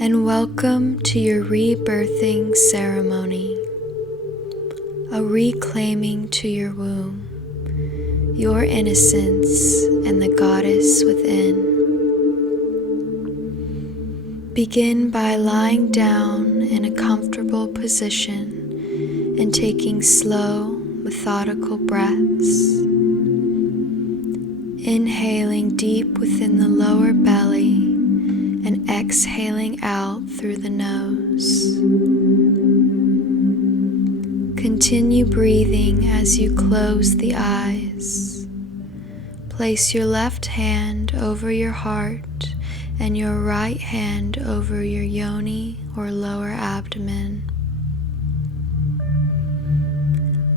and welcome to your rebirthing ceremony, a reclaiming to your womb, your innocence and the goddess within. Begin by lying down in a comfortable position and taking slow, methodical breaths. Inhaling deep within the lower belly and exhaling out through the nose. Continue breathing as you close the eyes. Place your left hand over your heart and your right hand over your yoni or lower abdomen.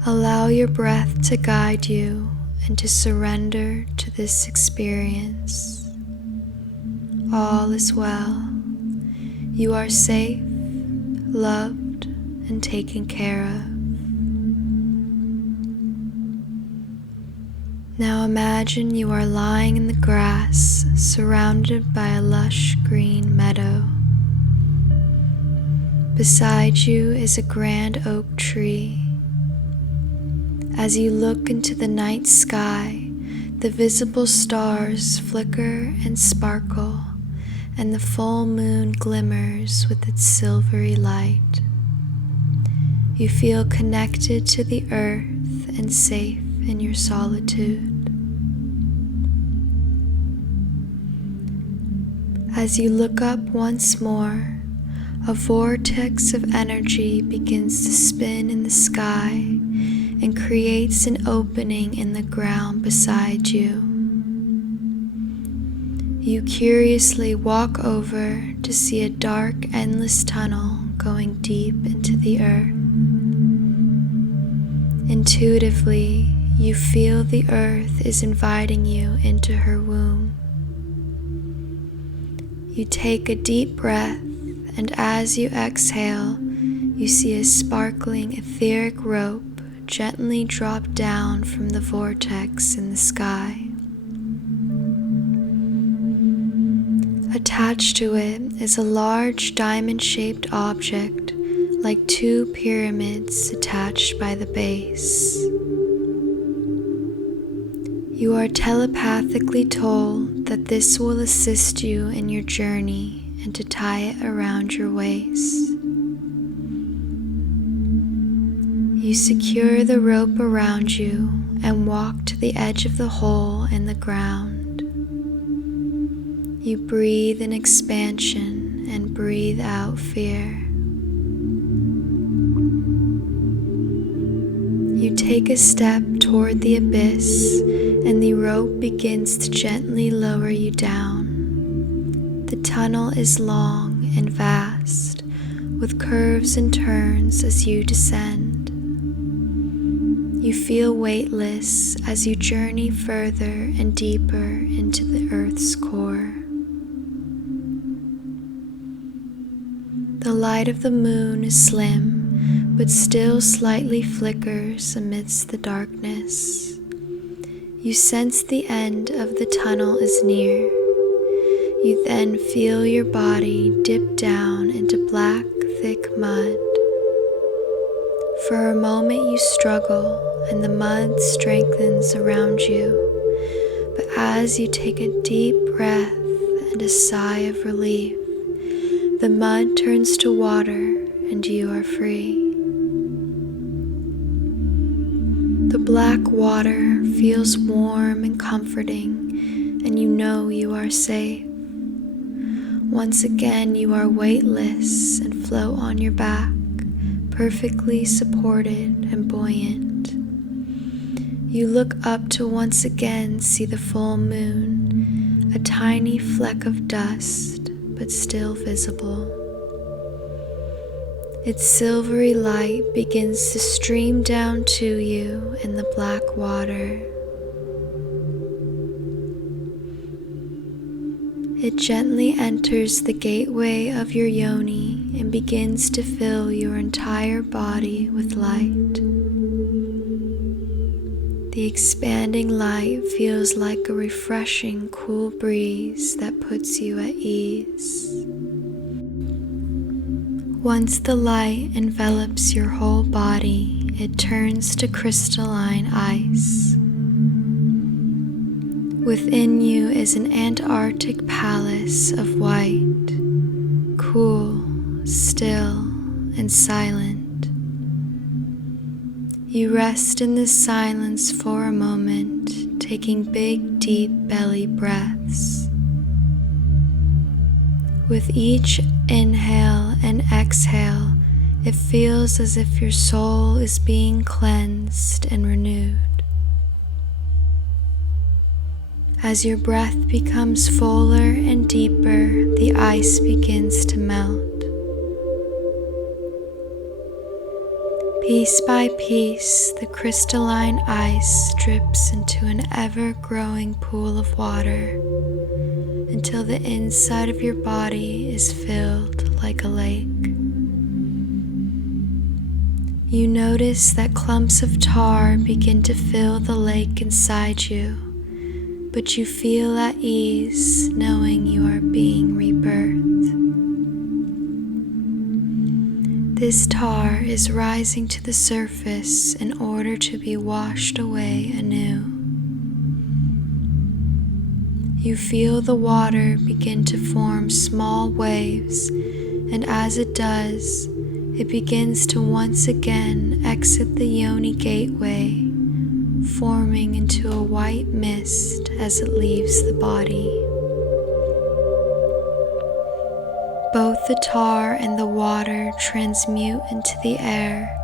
Allow your breath to guide you and to surrender to this experience. All is well. You are safe, loved, and taken care of. Now imagine you are lying in the grass, surrounded by a lush green meadow. Beside you is a grand oak tree. As you look into the night sky, the visible stars flicker and sparkle, and the full moon glimmers with its silvery light. You feel connected to the earth and safe in your solitude. As you look up once more, a vortex of energy begins to spin in the sky and creates an opening in the ground beside you. You curiously walk over to see a dark, endless tunnel going deep into the earth. Intuitively, you feel the earth is inviting you into her womb. You take a deep breath, and as you exhale, you see a sparkling etheric rope gently drop down from the vortex in the sky. Attached to it is a large diamond-shaped object like two pyramids attached by the base. You are telepathically told that this will assist you in your journey and to tie it around your waist. You secure the rope around you and walk to the edge of the hole in the ground. You breathe in expansion and breathe out fear. You take a step toward the abyss, and the rope begins to gently lower you down. The tunnel is long and vast, with curves and turns as you descend. You feel weightless as you journey further and deeper into the earth's core. The light of the moon is slim, but still slightly flickers amidst the darkness. You sense the end of the tunnel is near. You then feel your body dip down into black, thick mud. For a moment you struggle, and the mud strengthens around you. But as you take a deep breath and a sigh of relief, the mud turns to water and you are free. The black water feels warm and comforting, and you know you are safe. Once again you are weightless and float on your back, perfectly supported and buoyant. You look up to once again see the full moon, a tiny fleck of dust, but still visible. Its silvery light begins to stream down to you in the black water. It gently enters the gateway of your yoni and begins to fill your entire body with light. The expanding light feels like a refreshing, cool breeze that puts you at ease. Once the light envelops your whole body, it turns to crystalline ice. Within you is an Antarctic palace of white, cool, still, and silent. You rest in this silence for a moment, taking big, deep belly breaths. With each inhale and exhale, it feels as if your soul is being cleansed and renewed. As your breath becomes fuller and deeper, the ice begins to melt. Piece by piece, the crystalline ice drips into an ever-growing pool of water until the inside of your body is filled like a lake. You notice that clumps of tar begin to fill the lake inside you, but you feel at ease knowing you are being rebirthed. This tar is rising to the surface in order to be washed away anew. You feel the water begin to form small waves, and as it does, it begins to once again exit the yoni gateway, forming into a white mist as it leaves the body. Both the tar and the water transmute into the air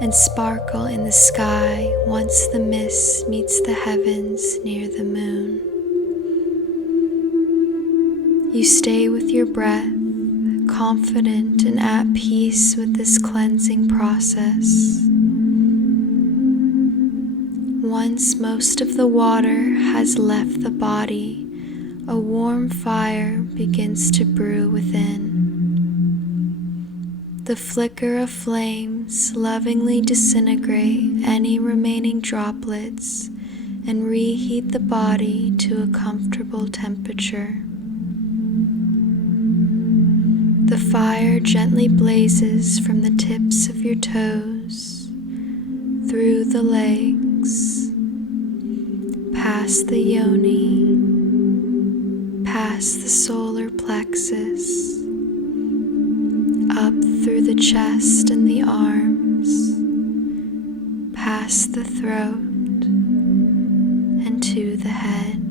and sparkle in the sky once the mist meets the heavens near the moon. You stay with your breath, confident and at peace with this cleansing process. Once most of the water has left the body, a warm fire begins to brew within. The flicker of flames lovingly disintegrate any remaining droplets and reheat the body to a comfortable temperature. The fire gently blazes from the tips of your toes, through the legs, past the yoni, past the solar plexus, up through the chest and the arms, past the throat, and to the head.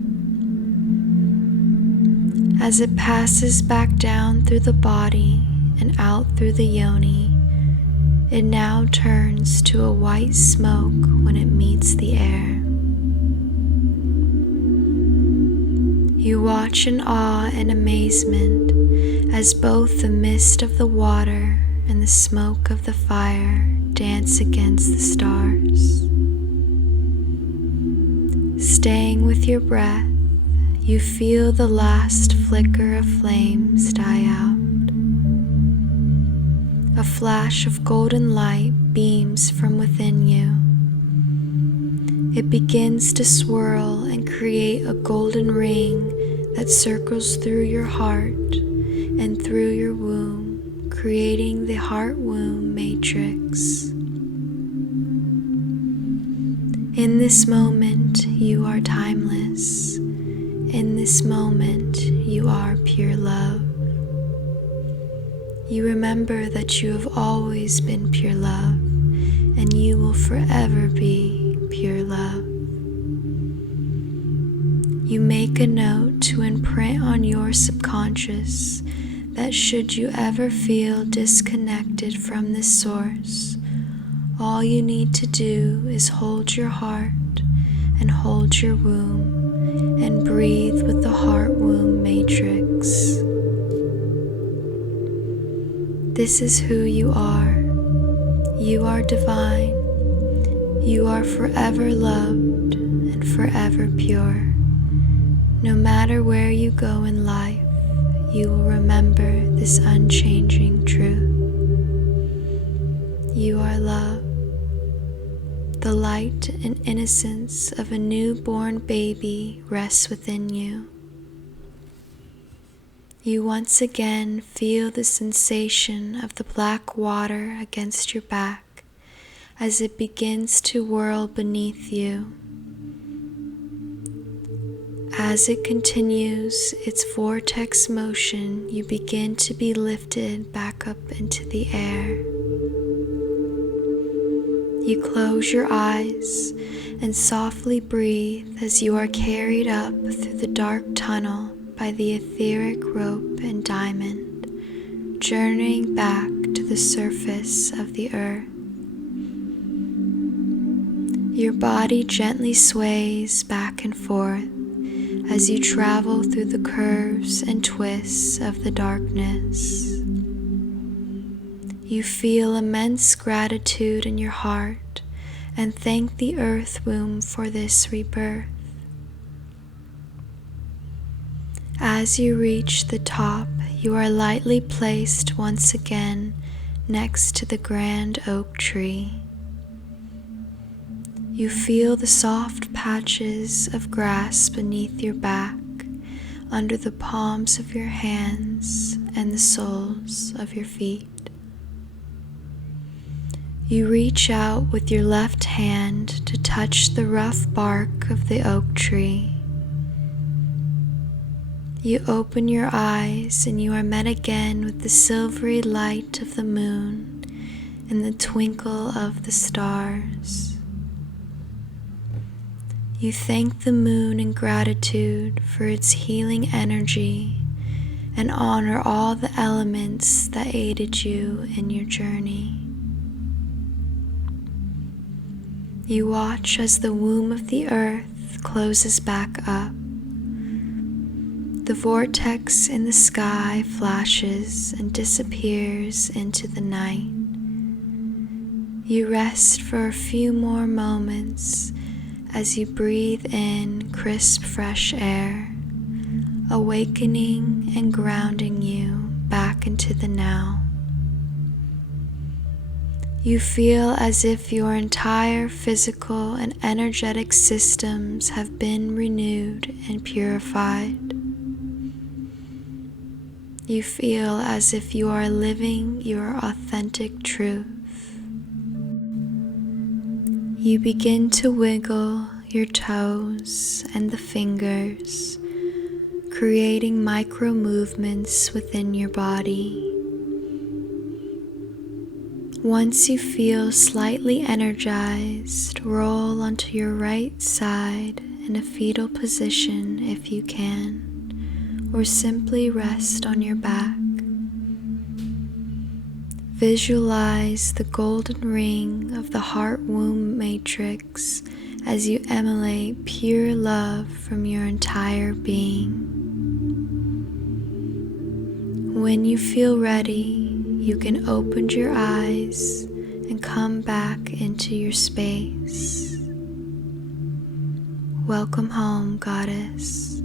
As it passes back down through the body and out through the yoni, it now turns to a white smoke when it meets the air. You watch in awe and amazement as both the mist of the water and the smoke of the fire dance against the stars. Staying with your breath, you feel the last flicker of flames die out. A flash of golden light beams from within you. It begins to swirl and create a golden ring that circles through your heart and through your womb, creating the heart-womb matrix. In this moment, you are timeless. In this moment, you are pure love. You remember that you have always been pure love, and you will forever be pure love. You make a note to imprint on your subconscious that should you ever feel disconnected from this source, all you need to do is hold your heart and hold your womb and breathe with the heart-womb matrix. This is who you are. You are divine. You are forever loved and forever pure. No matter where you go in life, you will remember this unchanging truth. You are love. The light and innocence of a newborn baby rests within you. You once again feel the sensation of the black water against your back as it begins to whirl beneath you. As it continues its vortex motion, you begin to be lifted back up into the air. You close your eyes and softly breathe as you are carried up through the dark tunnel by the etheric rope and diamond, journeying back to the surface of the earth. Your body gently sways back and forth as you travel through the curves and twists of the darkness. You feel immense gratitude in your heart and thank the earth womb for this rebirth. As you reach the top, you are lightly placed once again next to the grand oak tree. You feel the soft patches of grass beneath your back, under the palms of your hands and the soles of your feet. You reach out with your left hand to touch the rough bark of the oak tree. You open your eyes and you are met again with the silvery light of the moon and the twinkle of the stars. You thank the moon in gratitude for its healing energy and honor all the elements that aided you in your journey. You watch as the womb of the earth closes back up. The vortex in the sky flashes and disappears into the night. You rest for a few more moments as you breathe in crisp, fresh air, awakening and grounding you back into the now. You feel as if your entire physical and energetic systems have been renewed and purified. You feel as if you are living your authentic truth. You begin to wiggle your toes and the fingers, creating micro movements within your body. Once you feel slightly energized, roll onto your right side in a fetal position if you can, or simply rest on your back. Visualize the golden ring of the heart womb matrix as you emanate pure love from your entire being. When you feel ready, you can open your eyes and come back into your space. Welcome home, Goddess.